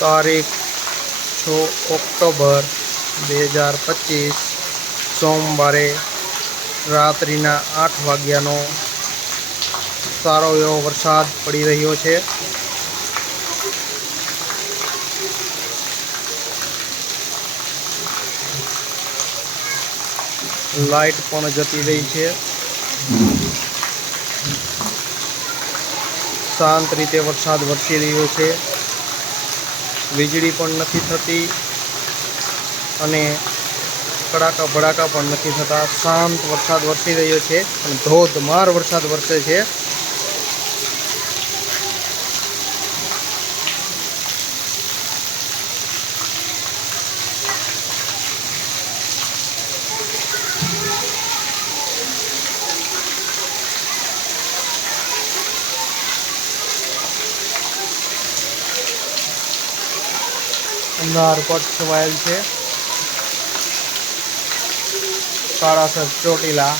તારીખ 6 ઓક્ટોબર 2025 સોમવારે રાત્રિના 8 વાગ્યાનો સારો એવો વરસાદ પડી રહ્યો છે। લાઇટ પણ જતી રહી છે। શાંત રીતે વરસાદ વરસી રહ્યો છે। વીજળી પણ નથી થતી અને કડાકા ભડાકા પણ નથી થતા। શાંત વરસાદ વરસી રહ્યો છે અને ધોધમાર વરસાદ વરસે છે। અંધારપટ છવાયેલ છે। કાળાસર ચોટીલા